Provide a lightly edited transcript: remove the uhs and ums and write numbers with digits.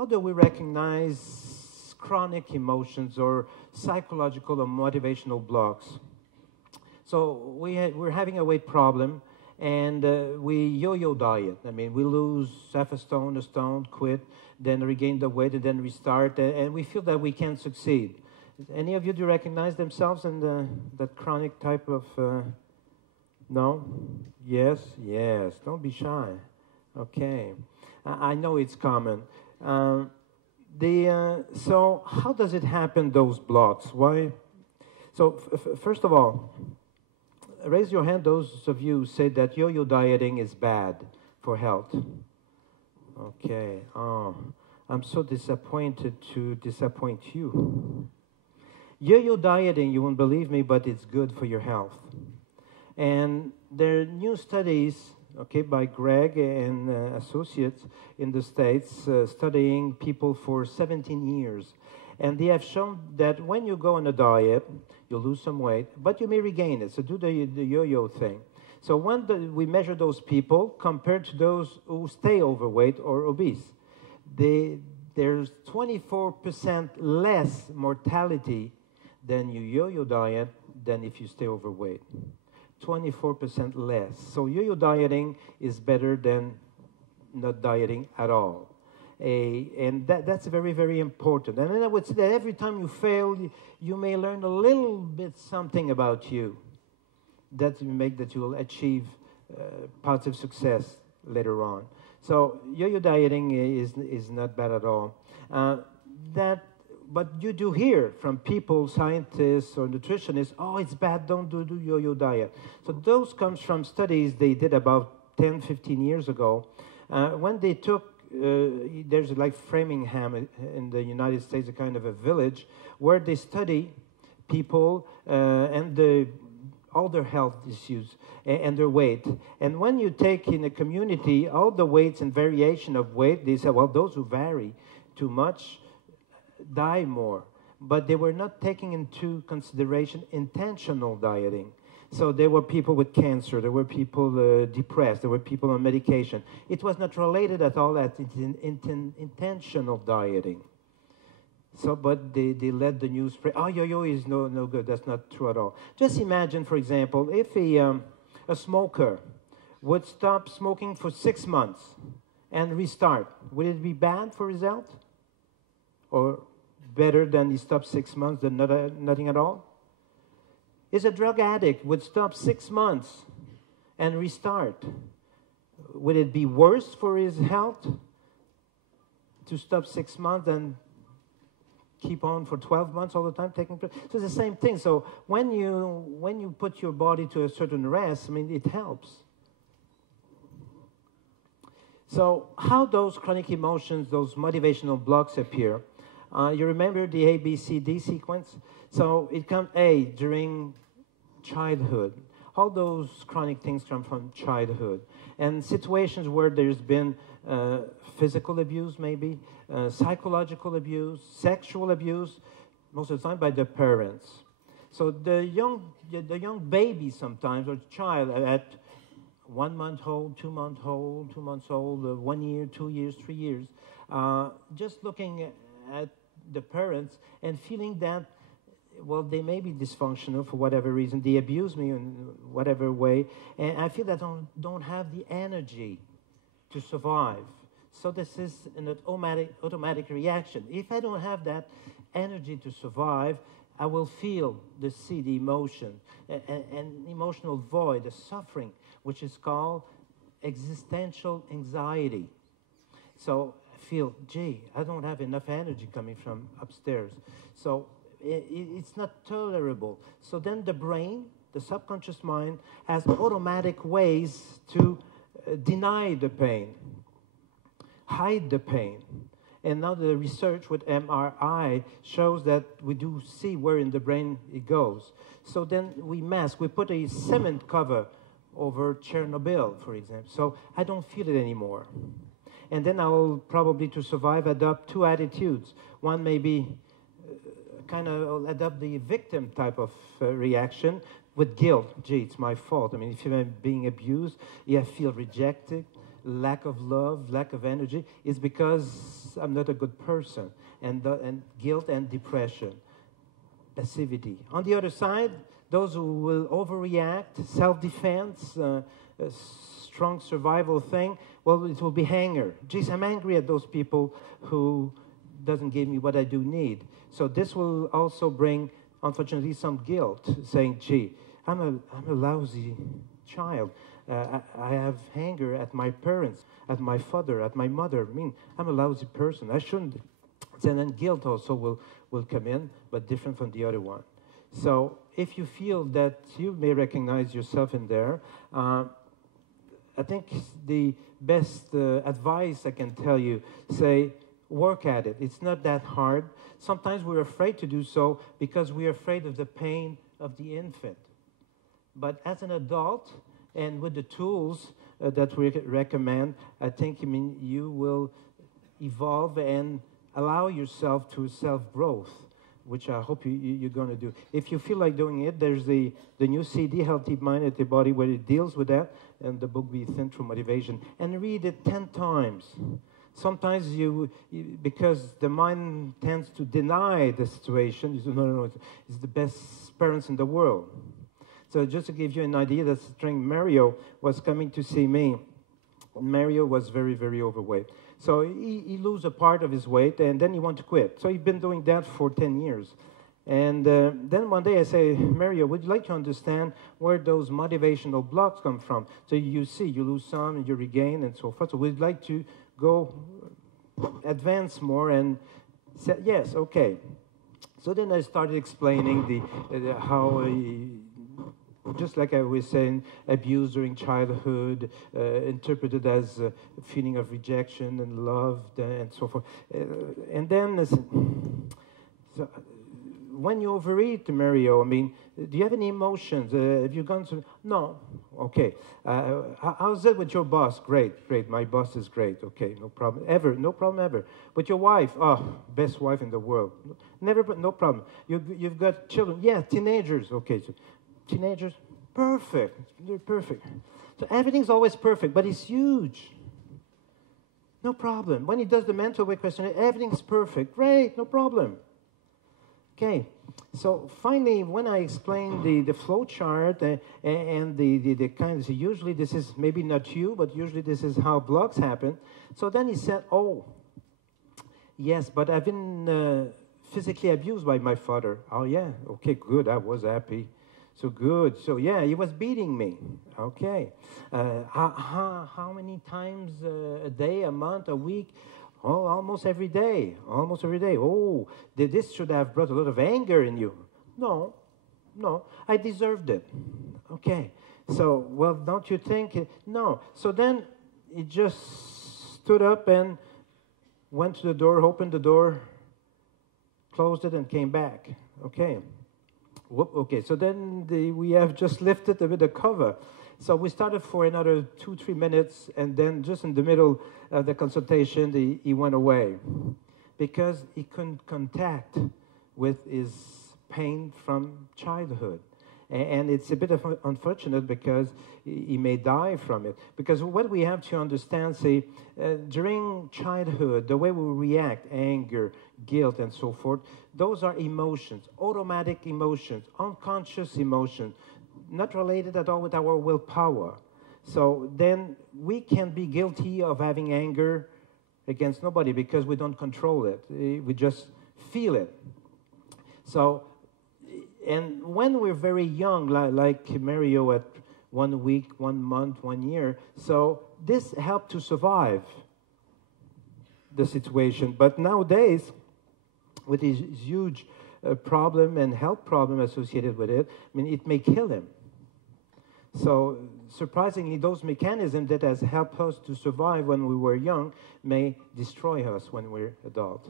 how do we recognize chronic emotions or psychological or motivational blocks? So we're having a weight problem, and we yo-yo diet. I mean, we lose half a stone, quit, then regain the weight, and then restart, and we feel that we can't succeed. Any of you do recognize themselves in that chronic type of, no? Yes, yes, don't be shy. Okay, I know it's common. So how does it happen, those blocks? Why? So first of all, raise your hand, those of you who say that yo-yo dieting is bad for health. Okay, oh, I'm so disappointed to disappoint you. Yo-yo dieting, you won't believe me, but it's good for your health. And there are new studies, okay, by Greg and associates in the States, studying people for 17 years. And they have shown that when you go on a diet, you lose some weight, but you may regain it. So do the yo-yo thing. So when we measure those people compared to those who stay overweight or obese, there's 24% less mortality than you yo-yo diet than if you stay overweight. 24% less. So yo-yo dieting is better than not dieting at all. And that's very, very important. And then I would say that every time you fail, you may learn a little bit something about you that you will achieve positive success later on. So yo-yo dieting is not bad at all. But you do hear from people, scientists or nutritionists, oh, it's bad, don't do yo-yo diet. So those comes from studies they did about 10, 15 years ago. When they took, there's like Framingham in the United States, a kind of a village, where they study people and all their health issues and their weight. And when you take in a community all the weights and variation of weight, they say, well, those who vary too much die more. But they were not taking into consideration intentional dieting. So there were people with cancer, there were people depressed, there were people on medication. It was not related at all at intentional dieting. So, but they let the news spread. Oh, yo-yo is no good. That's not true at all. Just imagine, for example, if a smoker would stop smoking for 6 months and restart, would it be bad for his health? Or better than he stopped 6 months than nothing at all? Is a drug addict would stop 6 months and restart, would it be worse for his health to stop 6 months and keep on for 12 months all the time taking? So it's the same thing. So when you put your body to a certain rest, I mean, it helps. So how those chronic emotions, those motivational blocks appear? You remember the ABCD sequence? So it comes during childhood. All those chronic things come from childhood. And situations where there's been physical abuse, maybe, psychological abuse, sexual abuse, most of the time by the parents. So the young baby sometimes, or child at 1 month old, 2 months old, 1 year, 2 years, 3 years, just looking at the parents and feeling that, well, they may be dysfunctional for whatever reason. They abuse me in whatever way. And I feel that I don't have the energy to survive. So this is an automatic reaction. If I don't have that energy to survive, I will feel the emotion, an emotional void, a suffering, which is called existential anxiety. So I feel, gee, I don't have enough energy coming from upstairs. So it's not tolerable. So then the brain, the subconscious mind, has automatic ways to deny the pain, hide the pain. And now the research with MRI shows that we do see where in the brain it goes. So then we mask, we put a cement cover over Chernobyl, for example. So I don't feel it anymore. And then I will probably, to survive, adopt two attitudes. One may be kind of adopt the victim type of reaction with guilt. Gee, it's my fault. I mean, if you're being abused, you feel rejected, lack of love, lack of energy, is because I'm not a good person, and guilt and depression, passivity. On the other side, those who will overreact, self-defense, a strong survival thing, well, it will be anger. Geez, I'm angry at those people who doesn't give me what I do need. So this will also bring, unfortunately, some guilt, saying, gee, I'm a lousy child. I have anger at my parents, at my father, at my mother. I mean, I'm a lousy person. I shouldn't. And then guilt also will come in, but different from the other one. So if you feel that you may recognize yourself in there, I think the best advice I can tell you, say, work at it. It's not that hard. Sometimes we're afraid to do so because we're afraid of the pain of the infant. But as an adult, and with the tools that we recommend, I think, you will evolve and allow yourself to self-growth, which I hope you're going to do. If you feel like doing it, there's the new CD, Healthy Mind, Healthy Body, where it deals with that, and the book Be Thin Through Motivation. And read it 10 times. Sometimes because the mind tends to deny the situation, you say, no, it's the best parents in the world. So just to give you an idea, that during Mario was coming to see me, Mario was very, very overweight. So he lose a part of his weight, and then he wanted to quit. So he'd been doing that for 10 years. And then one day I say, Mario, would you like to understand where those motivational blocks come from? So you see, you lose some, and you regain, and so forth. So we'd like to go advance more, and say, yes, okay. So then I started explaining how... just like I was saying, abuse during childhood, interpreted as a feeling of rejection and loved and so forth. And then, so when you overeat, Mario, I mean, do you have any emotions? Have you gone through? No. Okay. How's it with your boss? Great. My boss is great. Okay, no problem ever. No problem ever. With your wife? Oh, best wife in the world. Never, but no problem. You've got children? Yeah, teenagers. Okay. So, teenagers, perfect. They're perfect. So everything's always perfect, but it's huge. No problem. When he does the mental weight questionnaire, everything's perfect. Great, no problem. Okay. So finally, when I explained the flow chart and the kind of, usually this is maybe not you, but usually this is how blocks happen. So then he said, oh, yes, but I've been physically abused by my father. Oh, yeah. Okay, good. I was happy. So good. So yeah, he was beating me. Okay. How many times a day, a month, a week? Oh, almost every day. Almost every day. Oh, this should have brought a lot of anger in you. No. I deserved it. Okay. So, well, don't you think? No. So then he just stood up and went to the door, opened the door, closed it, and came back. Okay. Okay, so then we have just lifted a bit of cover. So we started for another 2-3 minutes, and then just in the middle of the consultation, he went away because he couldn't contact with his pain from childhood. And it's a bit unfortunate because he may die from it. Because what we have to understand, say, during childhood, the way we react, anger, guilt, and so forth, those are emotions, automatic emotions, unconscious emotions, not related at all with our willpower. So then we can be guilty of having anger against nobody because we don't control it. We just feel it. So, and when we're very young, like Mario at 1 week, 1 month, 1 year, so this helped to survive the situation. But nowadays, with this huge problem and health problem associated with it, I mean, it may kill him. So surprisingly, those mechanisms that has helped us to survive when we were young may destroy us when we're adult.